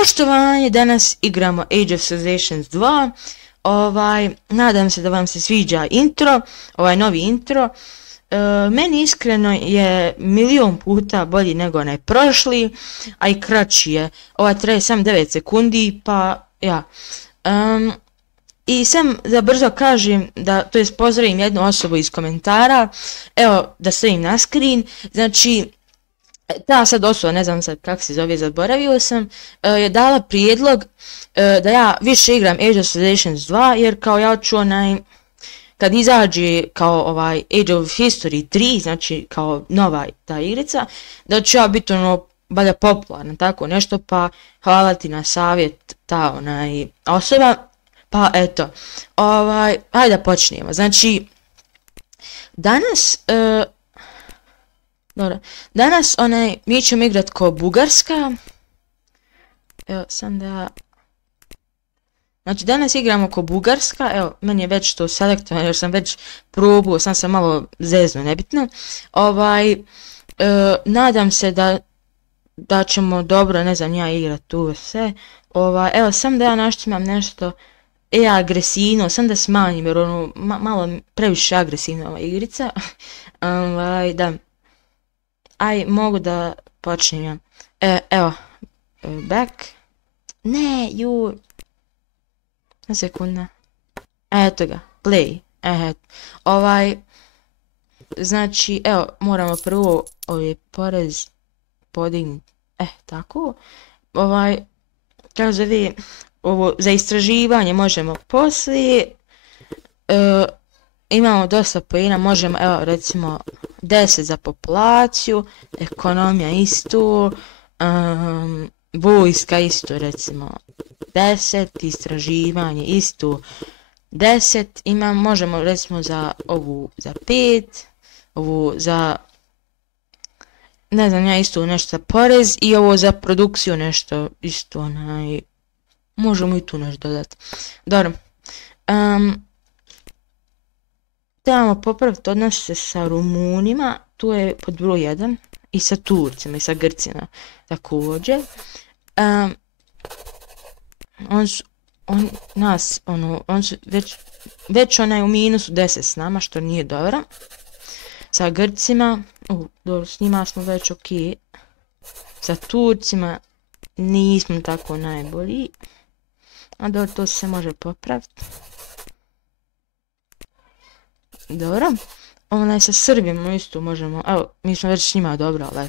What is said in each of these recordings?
Poštovanje, danas igramo Age of Civilizations 2. Nadam se da vam se sviđa intro, ovaj novi intro. Meni iskreno je milion puta bolji nego onaj prošli, a i kraći je. Ovaj traje sam 9 sekundi, pa ja. I sam da brzo kažem, to jest pozdravim jednu osobu iz komentara, evo da stavim na screen, znači ta sad osoba, ne znam sad kako se zove, zaboravio sam, je dala prijedlog da ja više igram Age of Civilizations 2, jer kao ja ću kad izađe kao Age of History 3, znači kao nova ta igrica, da ću ja biti valjda popularna, tako nešto, pa hvala ti na savjet ta osoba, pa eto, hajde da počnemo, znači, danas mi ćemo igrat ko Bugarska. Evo sam da... Znači danas igramo ko Bugarska, evo meni je već to selektovano jer sam već probao, sam se malo zezno, nebitno. Nadam se da ćemo dobro, ne znam, ja igrat tu sve. Evo sam da ja naštimam nešto agresivno, sam da smanjim jer malo previše agresivna ova igrica. Da. Aj, mogu da počnem. Evo, back. Ne, na sekunda. Eto ga, play. Znači, evo, moramo prvo porez podignuti. Tako. Kako zove, ovo za istraživanje možemo poslije. Imamo dosta poena, možemo, evo, recimo, 10 za populaciju, ekonomija isto, vojska isto, recimo, 10, istraživanje isto, 10, možemo, recimo, za ovu, za 5, ovu za, ne znam, ja isto nešto za porez i ovo za produkciju nešto isto, možemo i tu nešto dodati. Dobro. Trebamo popraviti odnose sa Rumunima, tu je pod broj 1, i sa Turcima i sa Grcima također. On su već u minusu 10 s nama, što nije dobro. Sa Grcima, dobro, s njima smo već ok. Sa Turcima nismo tako najbolji. A dobro, to se može popraviti. Dobro, sa Srbima isto možemo, evo, mi smo već s njima dobro, ali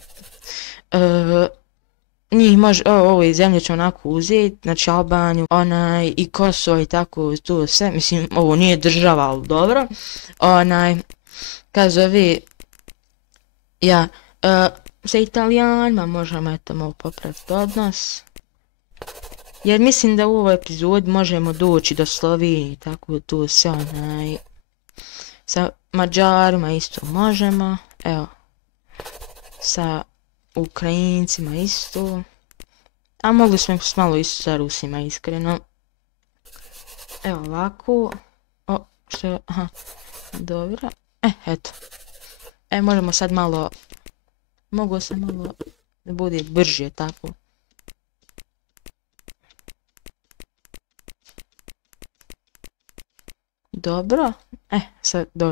njih može, ove zemlje ćemo onako uzeti, znači Albaniju, i Kosovo i tako, tu sve, mislim, ovo nije država, ali dobro, kad zove, ja, sa Italijanima možemo, eto, malo popraviti odnos, jer mislim da u ovoj epizodi možemo doći do Slovenije, tako, tu sve, sa Mađarima isto možemo, evo, sa Ukrajincima isto, a mogli smo malo isto sa Rusima, iskreno. Evo ovako, što je, dobro, eto, možemo sad malo, mogu se malo da bude brže, tako. Dobro,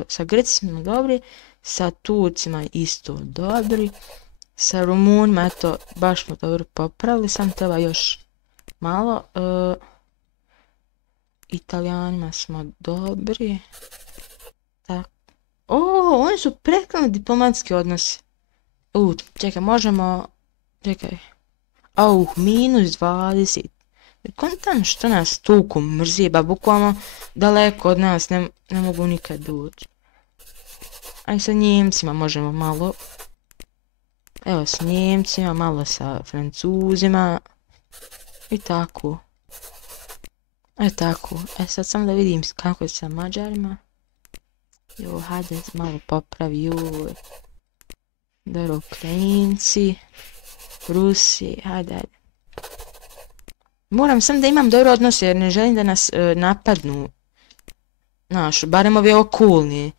sa Grcima dobri, sa Turcima isto dobri, sa Rumunima, eto, baš smo dobro popravili, sam treba još malo, Italijanima smo dobri, tako, oni su prekrasni diplomatski odnosi, čekaj, možemo, čekaj, minus 20, kontan što nas toliko mrzi, ba bukvalno daleko od nas ne mogu nikad doći. Aj sa Njemcima možemo malo. Evo s Njemcima, malo sa Francuzima. I tako. Tako. Sad samo da vidim kako je sa Mađarima. Hajde malo popravi. Dobro, Ukrajinci. Rusi, hajde. Moram sam da imam dobro odnose jer ne želim da nas napadnu. Barem ovi okulni,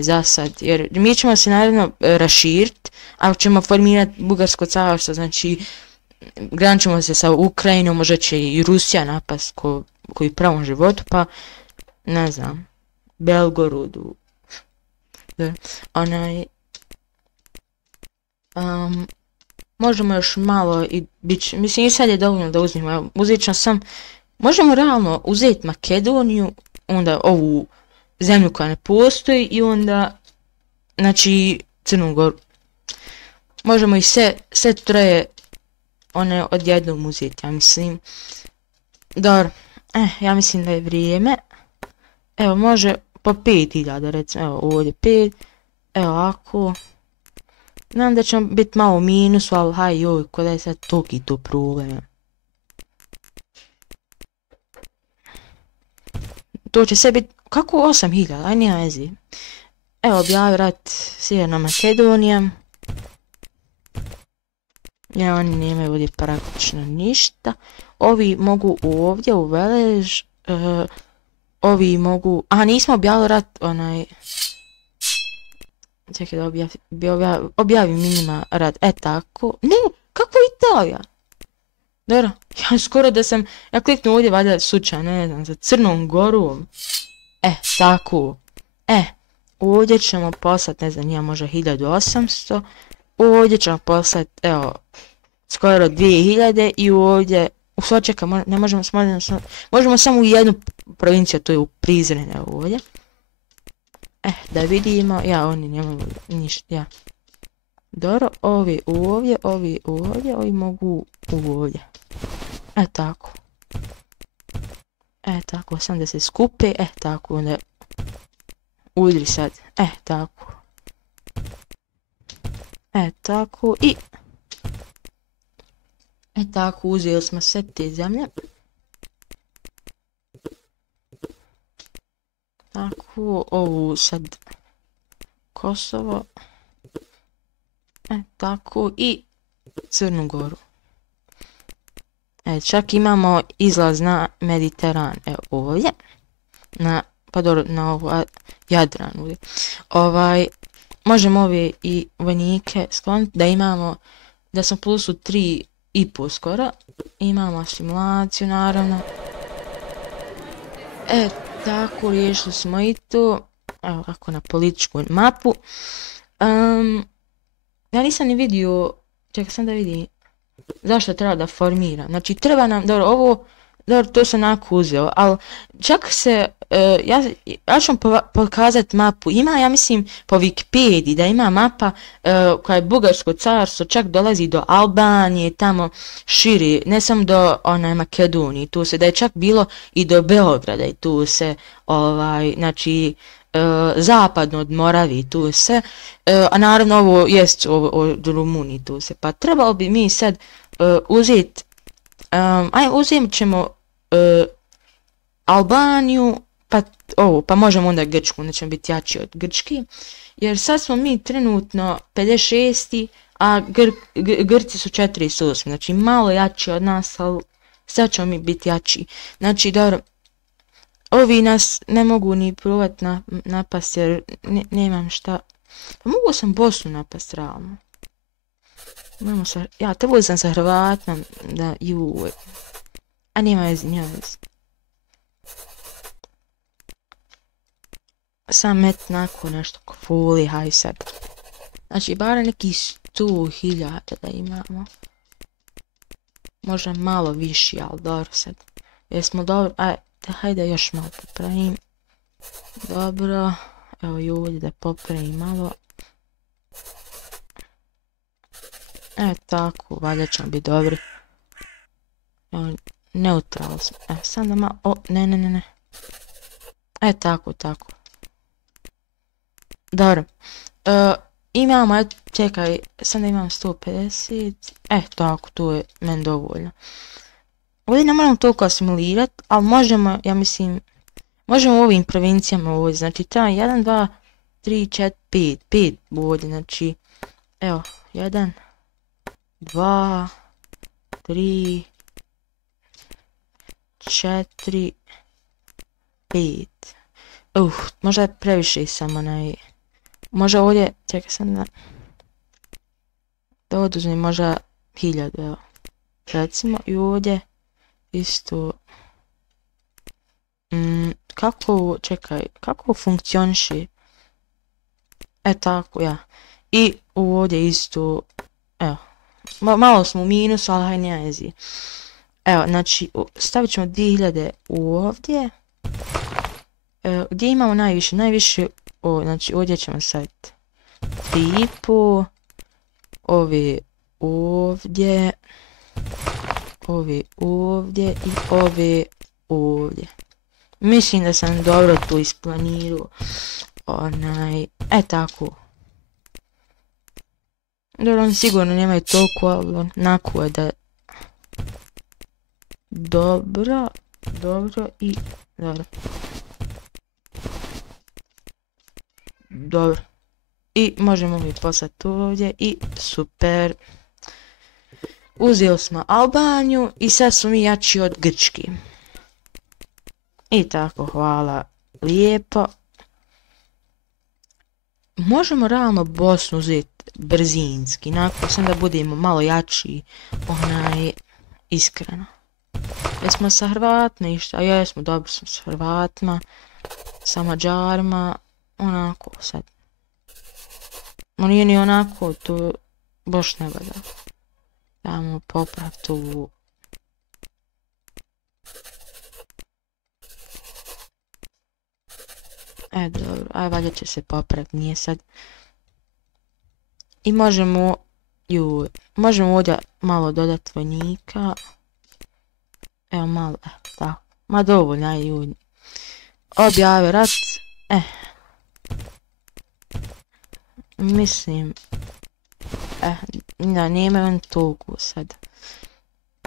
za sad, jer mi ćemo se naravno raširiti, ako ćemo formirati Bugarsko carstvo, znači graničimo se sa Ukrajinom, možda će i Rusija napast koji pravom životu, pa ne znam, Belgorudu, onaj, možemo još malo i mislim i sad je dovoljno da uzmemo, uzet ćemo sam, možemo realno uzeti Makedoniju, onda ovu zemlju koja ne postoji i onda, znači, Crnu Goru. Možemo i sve troje one odjednom uzeti, ja mislim. Dobro, ja mislim da je vrijeme. Evo, može po 5000, recimo, evo ovdje 5, evo ovako. Znam da ćemo biti malo u minusu, ali haj joj, ko da je sad toki to problem. To će sve biti, kako 8000, aj nije vezi. Evo, objavi rat Sjeverna Makedonija. Ja, oni nemaju ovdje praktično ništa. Ovi mogu ovdje u Velež. Ovi mogu... Aha, nismo objavili rat, onaj... Čekaj da objavim njima rat. Tako. Ne, kako Italija? Dobro, ja skoro da sam... Ja kliknu ovdje, valjda slučaj, ne znam, za Crnom Gorom. Tako. Ovdje ćemo poslati, ne znam, možda 1800. Ovdje ćemo poslati, evo, skoro 2000 i ovdje, čekaj, ne možemo, možemo samo u jednu provinciju, to je u Prizrene ovdje. Da vidimo, oni nemaju ništa, Dobro, ovi ovdje, ovi mogu ovdje. Tako. Tako, sam da se skupe, tako, onda udri sad, tako. Tako i... tako, uzeli smo sve te zemlje. Tako, ovu sad Kosovo. Tako i Crnu Goru. Čak imamo izlaz na Mediteran, ovdje. Na ovo Jadran ovdje. Možemo ove i vojnike skloniti da imamo, da smo plusu 3,5 skoro. Imamo simulaciju naravno. Tako, riješili smo i to. Evo kako na političku mapu. Ja nisam ni vidio, čekaj sam da vidim zašto treba da formiram. Znači treba nam, dobro, ovo, dobro, to sam onako uzeo, ali čak se, ja ću vam pokazati mapu, ima, ja mislim, po Wikipediji da ima mapa koja je Bugarsko carstvo, čak dolazi do Albanije, tamo širi, ne samo do Makedonije, tu se, da je čak bilo i do Beograda i tu se, znači, zapadno od Moravije, tu se, a naravno ovo jest od Rumuniji, tu se, pa trebalo bi mi sad uzeti, uzet ćemo Albaniju, pa možemo onda Grčku, onda ćemo biti jači od Grčki, jer sad smo mi trenutno 56. a Grci su 48. Znači malo jači od nas, ali sad ćemo mi biti jači. Znači dobro, ovi nas ne mogu ni probati napast jer nemam šta. Pa mogu sam Bosnu napast realno. Ja trebao sam sa Hrvatom da a nema vezi, nema vezi. Sam met nakon nešto ko fuli, haj sad. Znači, bar neki 100.000 da imamo. Možda malo viši, ali dobro sad. Jesmo dobro, hajde još malo popravim. Dobro, evo i ovdje da popravim malo. Tako, valjda ćemo biti dobri. Evo, neutral smo. Sam da malo, ne. Tako. Dobro. Imamo, čekaj, sam da imam 150. Tako, to je meni dovoljno. Ovdje ne moramo toliko asimilirati, ali možemo, ja mislim, možemo u ovim provincijama ovdje. Znači, treba 1, 2, 3, 4, 5. 5 ovdje, znači, evo, 1, 2, 3, 4, 5. Možda je previše i samo možda ovdje, čekaj sam da oduzmem možda 1000, evo. recimo, i ovdje isto, kako, čekaj, kako funkcioniše, tako, ja, i ovdje isto, evo, malo smo u minusu, ali haj nema veze. Evo, znači, stavit ćemo 2000 ovdje, gdje imamo najviše, znači, ovdje ćemo staviti 3,5, ove ovdje, ove ovdje i ove ovdje. Mislim da sam dobro to isplanirao. Tako. Dobro, oni sigurno nemaju toliko, ali onako je da... Dobro i... Dobro. I možemo mi poslati ovdje i super. Uzeli smo Albaniju i sad smo mi jači od Grčke. I tako, hvala lijepo. Možemo realno Bosnu uzeti brzinski, nakon sam da budemo malo jači, iskreno. Jesmo sa Hrvatima išta, a jesmo, dobro smo sa Hrvatima, sa Mađarima, onako sad. No nije ni onako, to baš ne valja. Dajmo popraviti ovu. Dobro, valja će se popraviti, nije sad. I možemo ovdje malo dodati vojnika. Evo malo, tako. Ma dovoljno, aj ljudi. Objave rat. Mislim. Da, nema on toliko sad.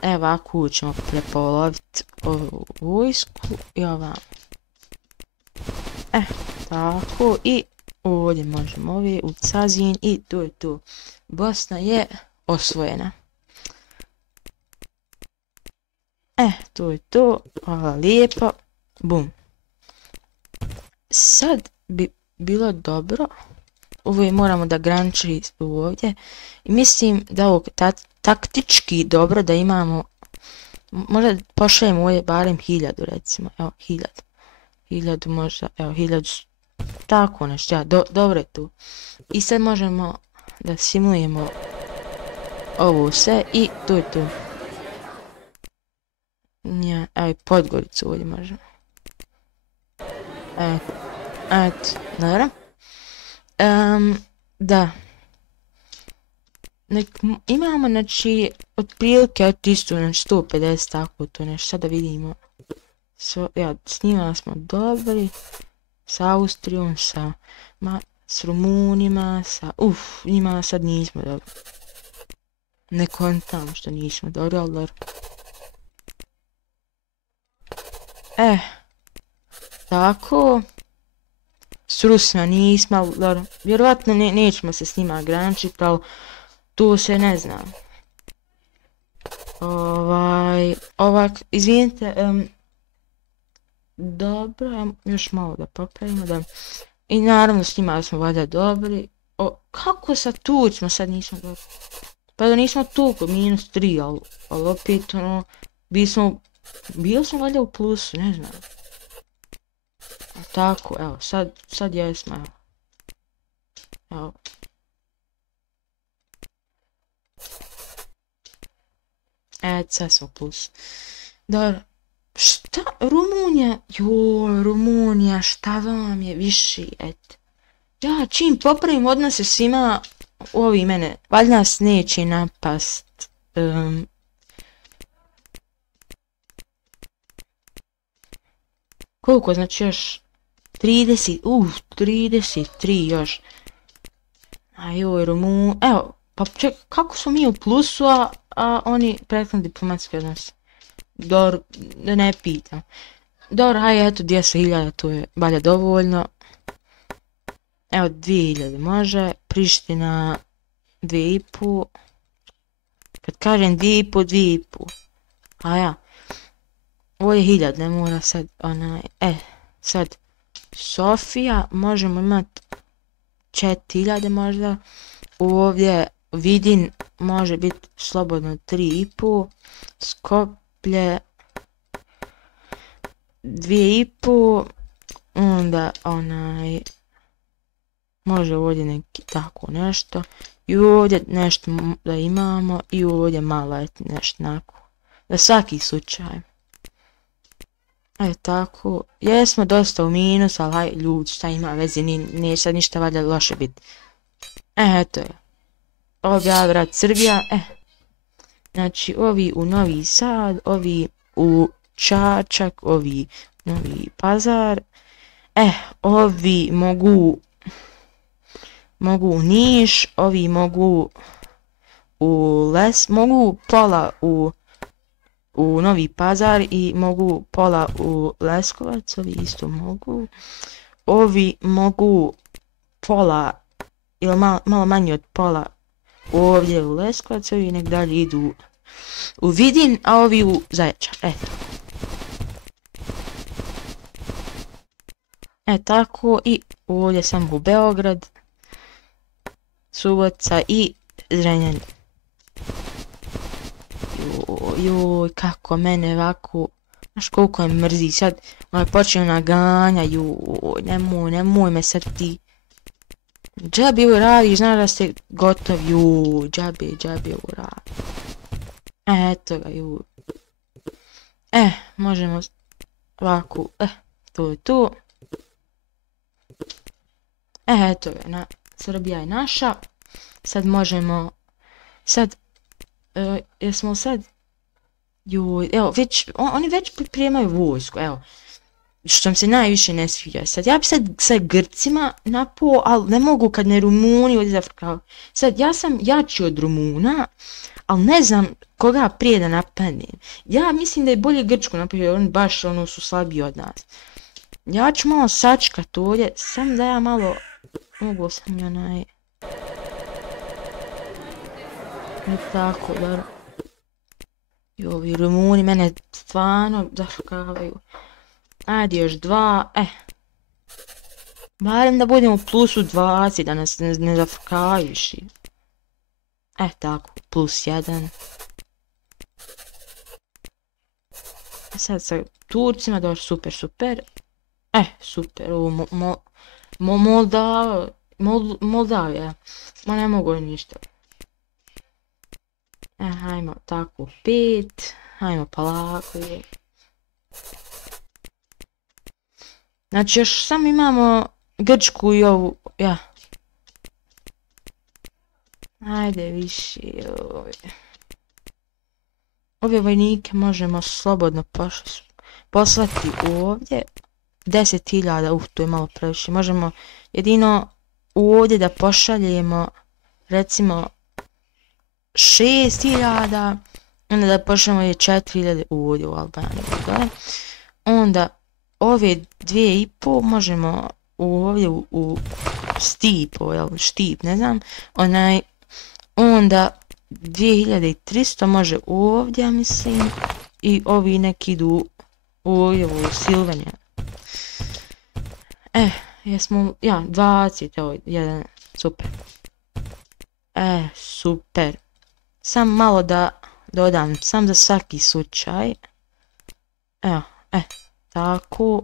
Evo, ako ćemo prepoloviti ovu vojsku i ovam. Tako, i ovdje možemo ove u Cazin i to je to. Bosna je osvojena. To je to. Hvala lijepo. Bum. Sad bi bilo dobro. Ovo moramo da graniči ovdje. I mislim da ovo taktički dobro da imamo. Možda pošaljemo ovdje barem 1000 recimo. Evo 1000. 1000 možda. Evo 1000. Tako nešto. Ja, dobro je tu. I sad možemo da simulujemo ovo sve i to je to. Ja, evo Podgoricu ovdje možemo. Dobro. Da. Imamo, znači, otprilike od 150, tako to nešto, sada vidimo. Snimali smo dobri, s Austrijom, s Rumunima, njima sad nismo dobri. Ne kontam što nismo dobri, ali dobro. Tako. S Rusima nismo, ali dobro. Vjerovatno nećemo se s njima graničiti, ali tu se ne zna. Izvinite, dobro, još malo da popravimo, da. I naravno s njima smo valjda dobri. Kako sa Turcima sad nismo dobri? Pa da nismo toliko, -3, ali opet bili smo valjda u plusu, ne znam. Tako, evo, sad jesmo, evo. Sad smo plus. Dobro. Šta? Rumunija? Joj, Rumunija, šta vam je više, Ja, čim popravim odnose svima, ovi mene, valjda nas neće napast. Koliko, znači još? 33 još. Ajoj, evo, pa ček, kako smo mi u plusu, a oni prethodno diplomatski odnos? Dobro, da ne pitam. Dobro, hajde, eto, 200.000, to je balja dovoljno. Evo, 2.000 može, Priština 2,5. Kad kažem 2,5, 2,5. A ja. Ovo je 1000, ne mora sad, sad. Sofija, možemo imati 4.000 možda. Ovdje Vidin može biti slobodno 3,5, Skoplje 2,5, onda može ovdje neki tako nešto i ovdje nešto da imamo i ovdje malo je nešto nakon. Za svaki slučaj. Tako, jesmo dosta u minus, ali haj ljudi, šta ima veze, nije sad ništa valjda loše biti. Eto je. Ovdje vrat Srbija, znači ovi u Novi Sad, ovi u Čačak, ovi Novi Pazar, ovi mogu u Niš, ovi mogu mogu pola u Novi Pazar i mogu pola u Leskovac, ovi isto mogu. Ovi mogu pola, ili malo manje od pola ovdje u Leskovac, ovi nek dalje idu u Vidin, a ovi u Zaječar, eto. Tako i ovdje sam u Beograd, Subotica i Zrenjanin. Joj, kako mene ovako, znaš koliko me mrzi sad, počeo naganja, joj, nemoj me sad ti. Džabe ovo radiš, znaš da ste gotovi, joj, džabe ovo radi. Eto ga, joj. Možemo ovako, to je to. Eto ga, Srbija je naša. Sad možemo, jesmo sad, joj, evo, oni već pripremaju vojsku, evo, što mi se najviše ne sviđa. Sad, ja bi sad sa Grcima napao, ali ne mogu kad me Rumuni ovdje zafrkavaju. Sad, ja sam jači od Rumuna, ali ne znam koga prije da napadnem. Ja mislim da je bolje Grčku napraviti, jer oni baš su slabiji od nas. Ja ću malo sačkat ovdje, sam da ja malo, mogu sam i tako, dobro. I ovi Rumuni mene stvarno zafrkavaju. Ajde još 2, barem da budemo u plusu 20, da nas ne zafrkavaju više. Tako, plus 1. Sad sa Turcima, dobro, super. Super, ovo Moldavija, ma ne mogu ništa. Hajmo tako 5, hajmo polako. Znači još samo imamo Grčku i ovu, Ajde više, ove vojnike možemo slobodno poslati ovdje. 10.000, to je malo previše. Možemo jedino ovdje da pošaljemo, recimo, 6.000, onda da pošaljemo 4.000 ovdje u Albaniju. Onda ove 2,5 možemo ovdje u Štip, ne znam, onda 2.300 može ovdje, mislim, i ovi neki idu ovdje u Silvanija. Jesmo, 20, evo, 1, super. Super. Sam malo da dodam, sam za svaki slučaj. Evo, tako.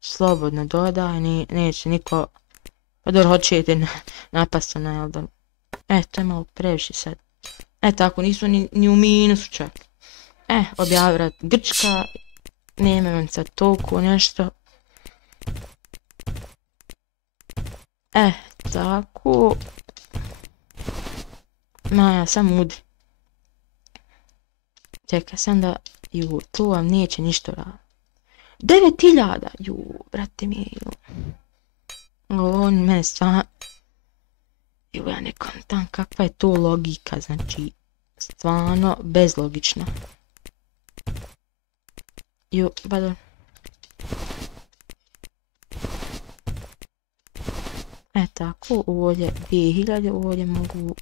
Slobodno dodaj, neće niko, pa dobro, hoćete napast na Eldon. To je malo previše sad. Tako, nisu ni u minusu čak. Objavrat Grčka, nemaju sad toliko nešto. Tako. Ja sam mudri. Čekaj, sam da, to vam neće ništa raditi. 9.000, brate mi, on mene stvarno, ja ne kontam kakva je to logika, znači, stvarno bezlogično. Bador. Tako, ovdje 2.000, ovdje mogu...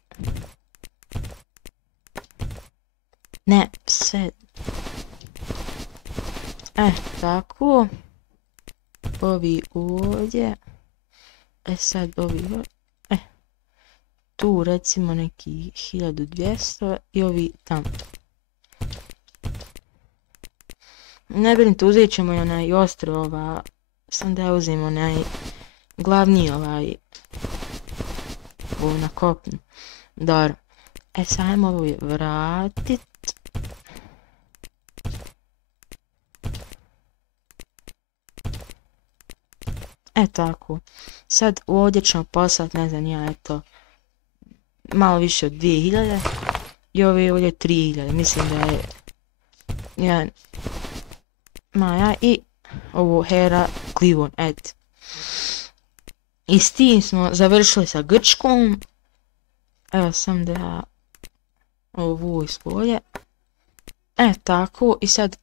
Ne, sve... Tako. Ovi ovdje. Sad ovi... tu recimo neki 1200 i ovi tamo. Ne brinite, uzet ćemo i onaj ostrova, sam da ja uzim onaj glavni ovo na kopnu. Dobro. Sad ajmo ovo vratit. Tako. Sad ovdje ćemo poslati, ne znam ja, eto, malo više od 2000. I ovdje 3000, mislim da je jedan Maja i ovo Hera Kliwon, I s tim smo završili sa Grčkom. Evo sam da ja ovo vojsku ovdje. Tako, i sad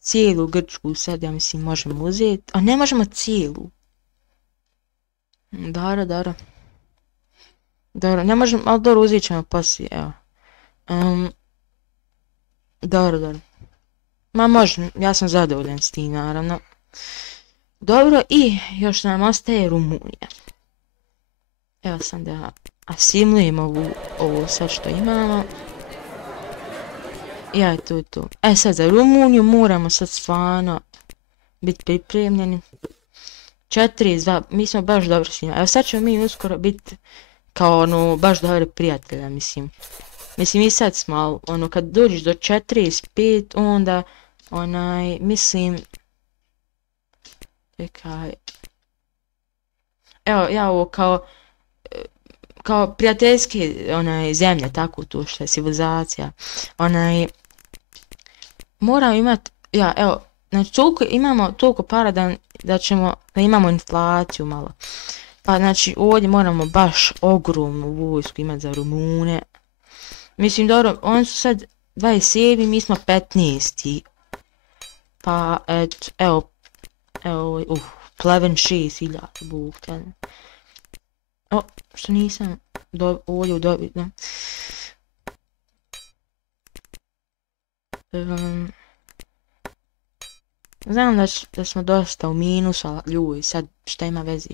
cijelu Grčku sad ja mislim možemo uzeti, a ne možemo cijelu. Dobro. Dobro, ne možemo, ali dobro uzet ćemo poslije, evo. Dobro. Ma možem, ja sam zadovoljan s tim naravno. Dobro, i još nam ostaje Rumunija. Evo sam da asimilujem ovo sad što imamo. Ja, to je to. Sad za Rumuniju moramo sad stvarno biti pripremljeni. 42, mi smo baš dobro s njima. Evo sad ćemo mi uskoro biti kao ono baš dobre prijatelja, mislim. Mislim i sad smo, ali ono kad dođeš do 45 onda mislim. Čekaj. Evo ja ovo kao prijateljske zemlje, tako to što je civilizacija. Moram imat, evo, znači imamo toliko para da imamo inflaciju malo. Pa znači ovdje moramo baš ogromnu vojsku imati za Rumune. Mislim dobro, oni su sad 27, mi smo 15. Pa evo, pleven 6000, bog te. Što nisam ovdje dobit, da. Znam da smo dosta u minusu, ali ljudi, sad šta ima veze.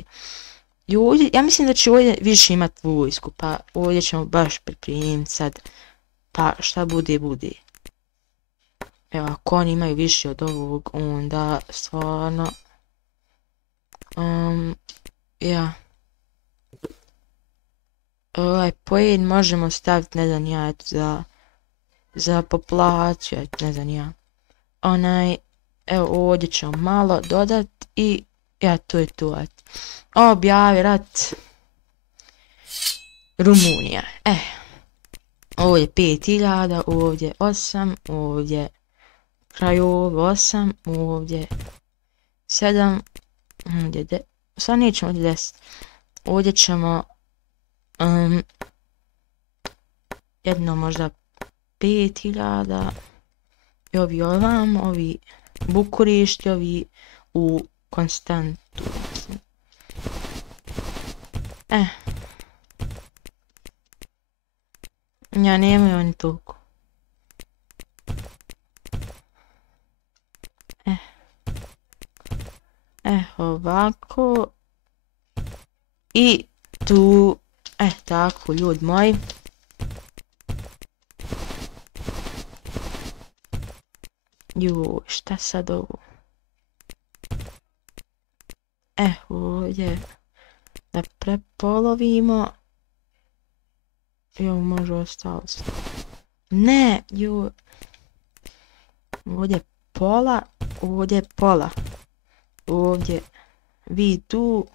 Ljudi, ja mislim da će ovdje više imat vojsku, pa ovdje ćemo baš pripremiti sad, pa šta bude. Evo, ako oni imaju više od ovog, onda stvarno, poen možemo staviti, ne znam ja, za populaciju, ne znam ja. Evo ovdje ćemo malo dodat i to je to. Objavi rat Rumunija. Ovdje 5000, ovdje 8, ovdje Krajov 8, ovdje 7, ovdje sad nećemo ovdje 10. Ovdje ćemo jedno možda 5000 i ovi ovam, ovi Bukurišti, ovi u Konstantu. Ja, nemaju oni toliko. Ovako. I tu, tako, ljudi moji. Joj, šta sad ovo? Ovdje da prepolovimo. Joj, može ostalo. Ne, joj. Ovdje pola, ovdje pola. Ovdje vi tu.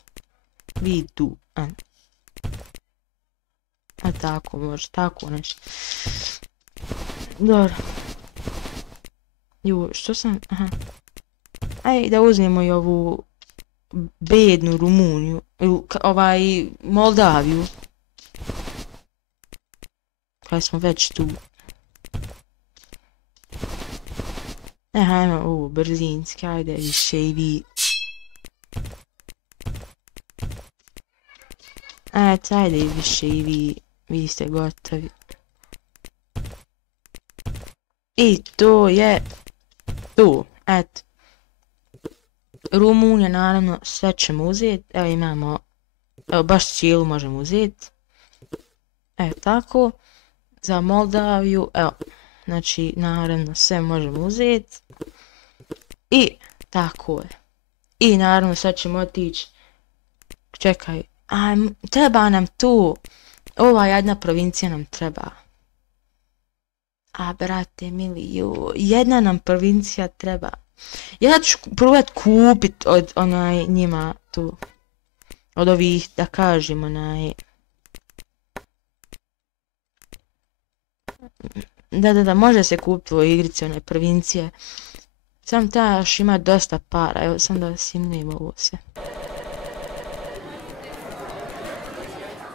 Tako, može, tako nešto. Dobro. Joj, što sam, da uzmemo i ovu bednu Rumuniju, Moldaviju. Kaj smo već tu. Hajmo ovo brzinski, ajde više i vi. Ajde više i vi ste gotovi. I to je to, eto. Rumunija naravno sve ćemo uzeti, evo imamo, baš cijelu možemo uzeti. tako. Za Moldaviju, evo. Znači, naravno, sve možemo uzeti. I, tako je. I, naravno, sad ćemo otići. Čekaj, treba nam tu. Ova jedna provincija nam treba. A, brate, mili, jedna nam provincija treba. Ja ću probat kupit od njima tu. Od ovih, da kažem, Da, može se kupiti u igrici, provincije. Sam ta još ima dosta para, evo sam da simulim ovo sve.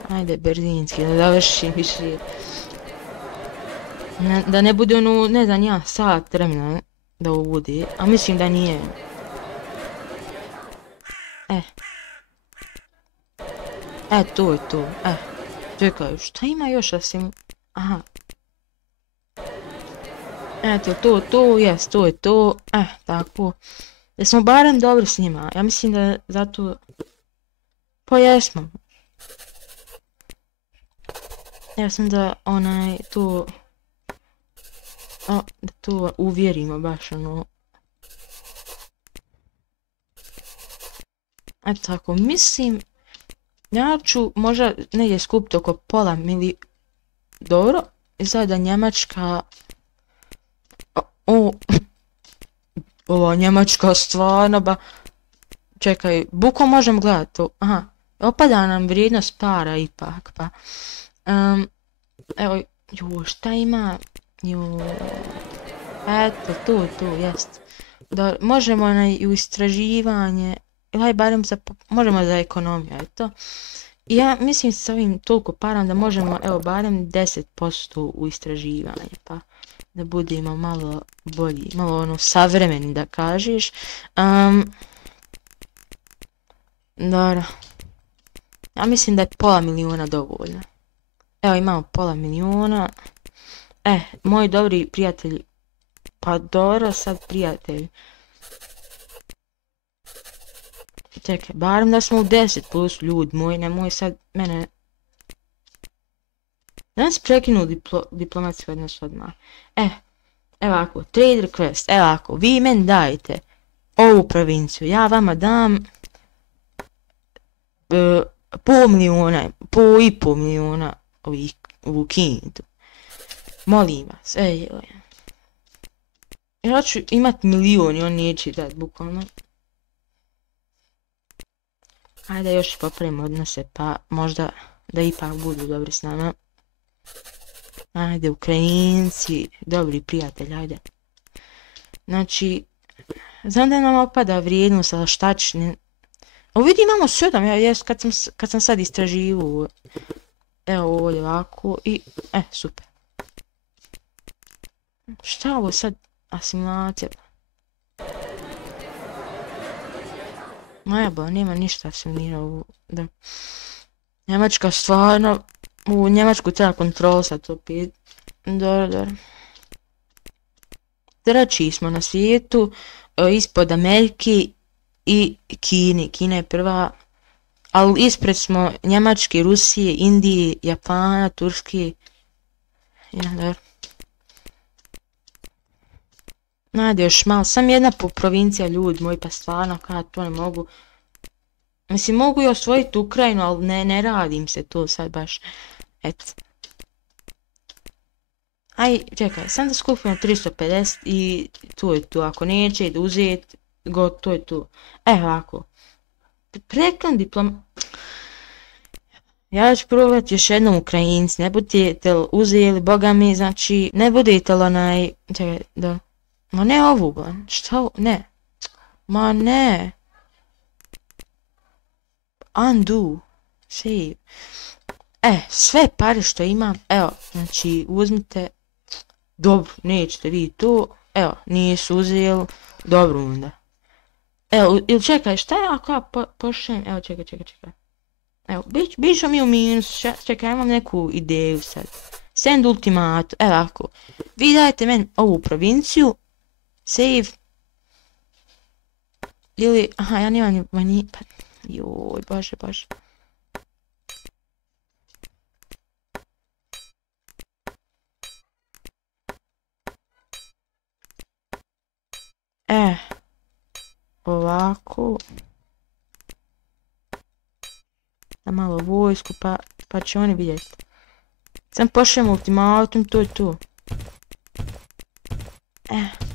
Ajde, Berlinski, da završim više. Da ne bude ono, ne znam ja, sat vremena da ovo bude, a mislim da nije. To je to, čekaj, šta ima još osim, aha. Eto, to je to, tako. Da smo barem dobri s njima, ja mislim da zato, pa jesmo. Ja sam da to uvjerimo baš ono. Eto tako, mislim, ja ću možda negdje skupiti oko pola mili, dobro, izgleda da Njemačka, ova Njemačka stvarno čekaj, bukom možemo gledati to, aha, opada nam vrijednost para ipak, pa, evo, šta ima, eto, to, jest, da možemo u istraživanje, ili barem možemo za ekonomiju, eto, i ja mislim s ovim toliko param da možemo, evo, barem 10% u istraživanje, pa da budemo malo bolji, malo ono savremeni da kažeš. Dobro. Ja mislim da je pola milijuna dovoljno. Evo imamo pola milijuna. Moji dobri prijatelji. Pa dobro sad prijatelji. Čekaj, barem da smo u 10 plus ljudi moji, nemoj sad mene... Danas prekinu diplomatski odnos odmah. Evo ako, trade request, evo ako, vi meni dajte ovu provinciju, ja vama dam pol milijuna ovu kintu. Molim vas, ja ću imat milion i on neće dati, bukvalno. Ajde još popravimo odnose, pa možda da ipak budu dobri s nama. Ajde, Ukrajinci, dobri prijatelj, ajde. Znači, znam da nam opada vrijednost, ali šta ću ne... O vidi, imamo 7, kad sam sad istraživao. Evo ovdje ovako i... super. Šta ovo sad? Asimilacija. Najbolje, nema ništa asimilirao. Njemačka stvarno... U Njemačku treba kontrol sad opet. Dobro. Treći smo na svijetu, ispod Amerike i Kine. Kina je prva, ali ispred smo Njemačke, Rusije, Indije, Japana, Turske. Dobro. Najde još malo, sam jedna provincija ljudi moji, pa stvarno kada to ne mogu. Mislim, mogu i osvojiti Ukrajinu, ali ne radim se to sad baš. Eto. Aj, čekaj, sam da skupimo 350 i to je to. Ako neće da uzeti, to je to. Ovako. Preklan ja ću probati još jednom Ukrajinci. Ne budete li uzeli, boga mi, znači, ne budete li čekaj, da. Ma ne ovu, šta ovo, ne. Ma ne. Undo. Save. Sve pare što imam, evo, znači, uzmite. Dobro, nećete vi to. Evo, nisu uzeli. Dobro onda. Evo, ili čekaj, šta je ako ja pošaljem? Evo, čekaj. Evo, bit ćemo mi u minus. Čekaj, imam neku ideju sad. Send ultimatum. Evo, ako. Vi dajte meni ovu provinciju. Save. Ili, aha, ja nemam ni... Joj, bože. Na malo vojsku, pa će oni vidjeti. Sam pošljem ultimatum, to je to.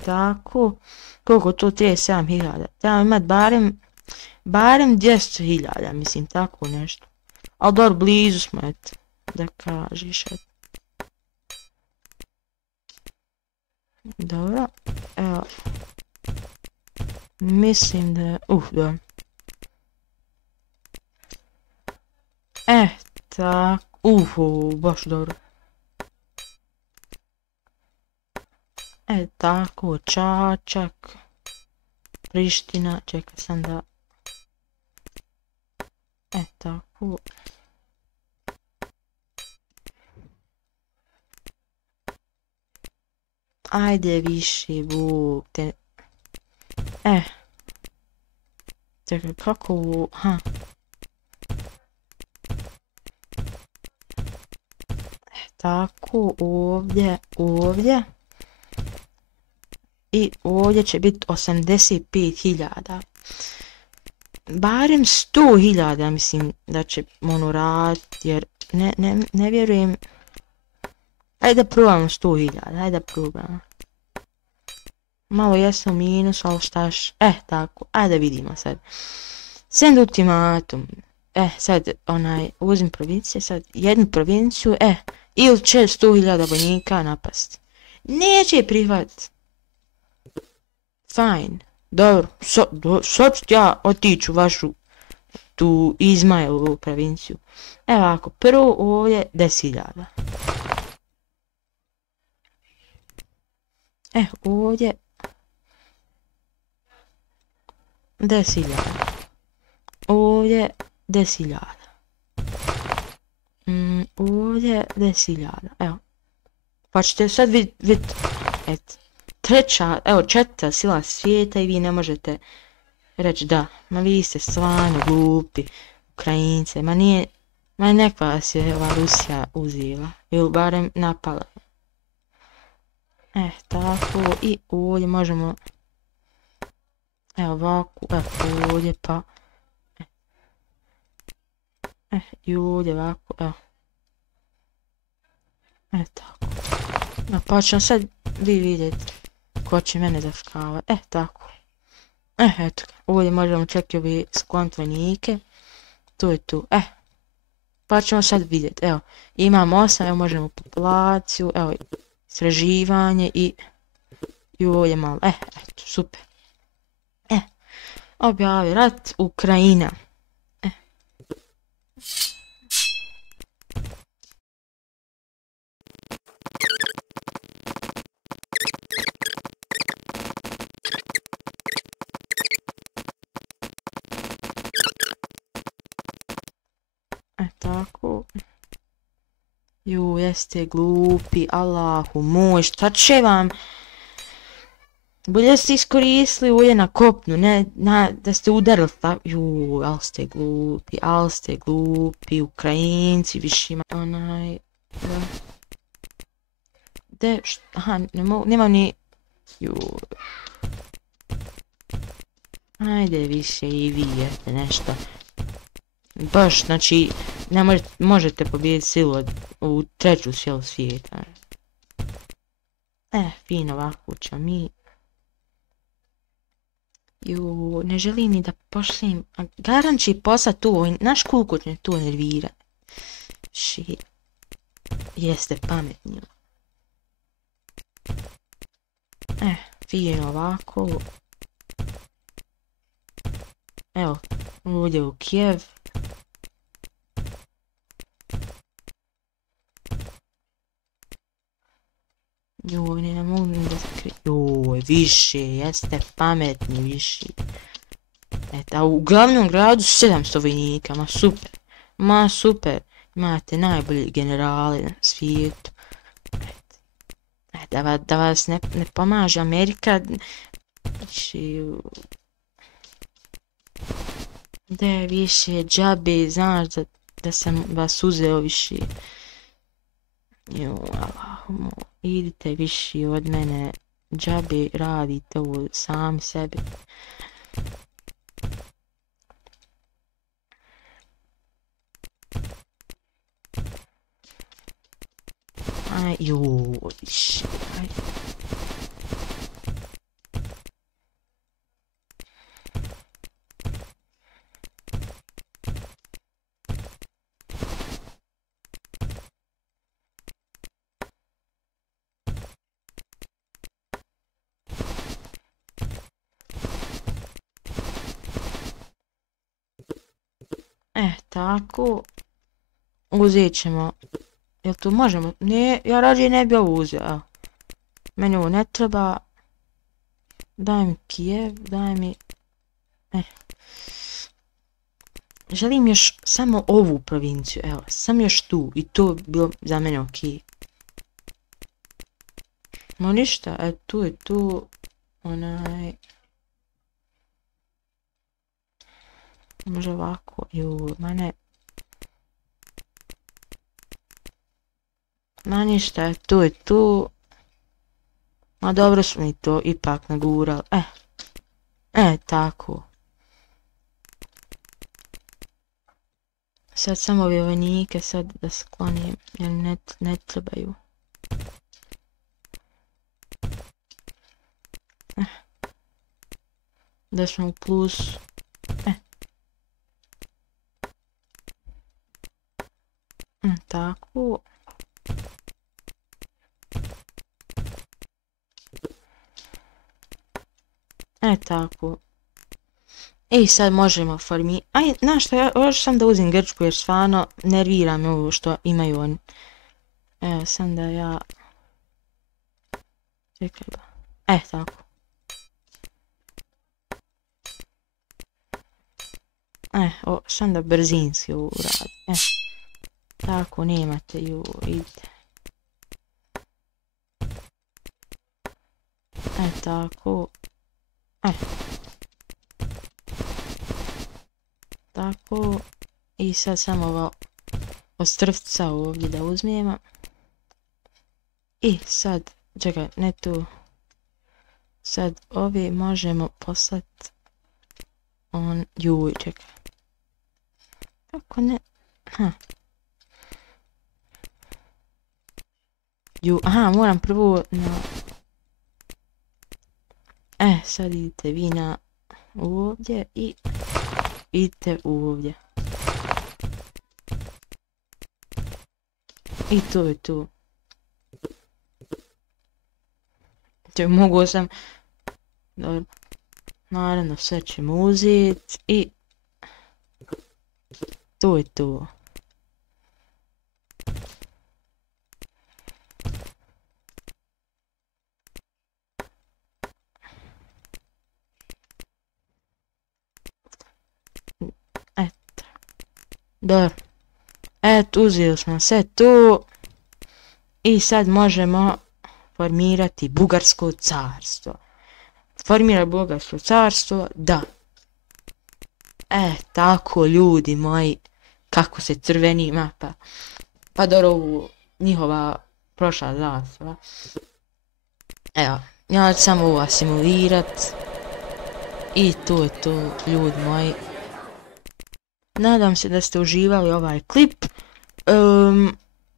Tako. Koliko to 37.000? Treba imat barem 200.000, mislim, tako nešto. Ali dobro, blizu smo, eto. Da kažeš, eto. Dobro. Evo. Mislim da je... dobro. Tako. Baš dobro. Tako, Čačak. Priština, čekaj sam da... tako. Ajde više, Bog te... Čekaj, kako ovo... Tako, ovdje. I ovdje će biti 85.000. Barem 100.000 mislim da će ono raditi, jer ne vjerujem. Ajde da probamo 100.000, ajde da probamo. Malo jesam u minus, ali štaš. Tako, ajde vidimo sad. Send ultimatum. Sad uzim provincije, sad jednu provinciju, ili će 100.000 vojnika napasti. Neće prihvatiti. Fajn. Dobro, sad ću ja otići u vašu tu Izmailovu provinciju. Evo ovako, prvo ovdje 10.000. Ovdje 10.000. Ovdje 10.000. Ovdje 10.000. Evo. Pa ćete sad vidjeti. Eto. Treća, evo četvrta sila svijeta i vi ne možete reći da. Ma vi ste stvarno glupi. Ukrajince. Ma nije. Ma nek vas je ova Rusija uzela. Ili barem napala. Tako. I ovdje možemo. Evo ovako. Evo ovdje pa. I ovdje ovako. Evo. Tako. Pa ćemo sad vi vidjeti. Ko će mene zafkavati. Tako. Eto. Ovdje možemo čekati ove skont vojnike. To je tu. Pa ćemo sad vidjeti. Evo. Imamo 8. Evo možemo populaciju. Evo. Istraživanje i ovdje malo. Eto. Super. Objavi rat. Ukrajina. Tako. Jeste glupi, Allahu moj, šta će vam? Bolje ste iskoristili ovdje na kopnu, ne da ste udarili tako. Ali ste glupi, Ukrajinci, više ima nema ni... Ajde više i vi jeste nešto. Baš, znači, ne možete pobijediti silu u treću silu svijeta. Fino ovako ćemo mi. Ne želim ni da pošlim, a garant će poslat tu, naš koliko će to nervira. Jeste pametni. Fino ovako. Evo, ovdje u Kijev. Ne mogu da skrijem. Više, jeste pametni, više. A u glavnom gradu 700 vojnika, ma super. Imate najbolji generali na svijetu. Da vas ne pomaže Amerika. Da je više džabe, znaš da sam vas uzeo više. Idite više od mene, džabe radite ovo sami sebi. Joj, aj. Tako. Uzet ćemo. Jel tu možemo? Ne, ja rađe ne bi ovo uzeo, evo. Meni ovo ne treba. Daj mi Kijev, daj mi... Želim još samo ovu provinciju, evo, sam još tu i to bi bilo za mene okej. No ništa, tu je tu, onaj... Može ovako, ma ne... Ma ništa, tu je tu... Ma dobro smo i to ipak nagurali, tako. Sad samo ove vojnike sad da sklonim, jer ne trebaju. Da smo u plusu. Tako. Tako. I sad možemo formirati. Aj, znaš šta, ja još sam da uzim Grčku jer stvarno nervira me ovo što imaju oni. Evo, sam da ja... Čekaj ba. Tako. Sam da brzinski ovo radi. Tako, nemate ju, idite. Tako. Tako. I sad samo ovo od strvca ovdje da uzmijemo. I sad, čekaj, ne tu. Sad ove možemo poslati. Juj, čekaj. Kako ne? Moram prvo na... sad idite vi na ovdje i idite ovdje. I to je to. Mogu sam... Dobro. Naravno sve ćemo uzeti i... To je to. Dobro. Uzeli smo sve to. I sad možemo formirati Bugarsko carstvo. Formirati Bugarsko carstvo, da. Tako ljudi moji. Kako se crveni mapa. Pa dobro ovu njihova prošla zastava. Evo, ja ću samo ovo simulirat. I to je to, ljudi moji. Nadam se da ste uživali ovaj klip.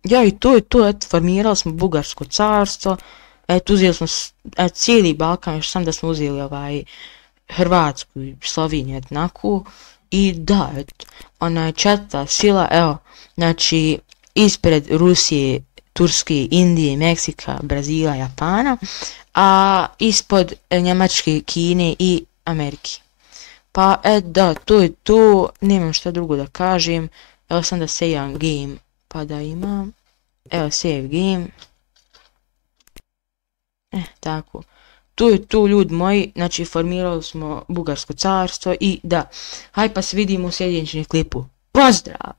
Ja i to je to, eto, formirali smo Bugarsko carstvo. Eto, uzeli smo cijeli Balkan, još sam da smo uzeli Hrvatsku i Sloveniju, jednaku. I da, eto, ona četvrta sila, evo, znači, ispred Rusije, Turske, Indije, Meksika, Brazila, Japana, a ispod Njemačke, Kine i Amerike. Pa, da, to je to, nemam šta drugo da kažem, evo sam da sejam game, pa da imam, evo save game, tako, to je to ljudi moji, znači formirali smo Bugarsko carstvo i da, haj pa se vidimo u sljedećem klipu, pozdrav!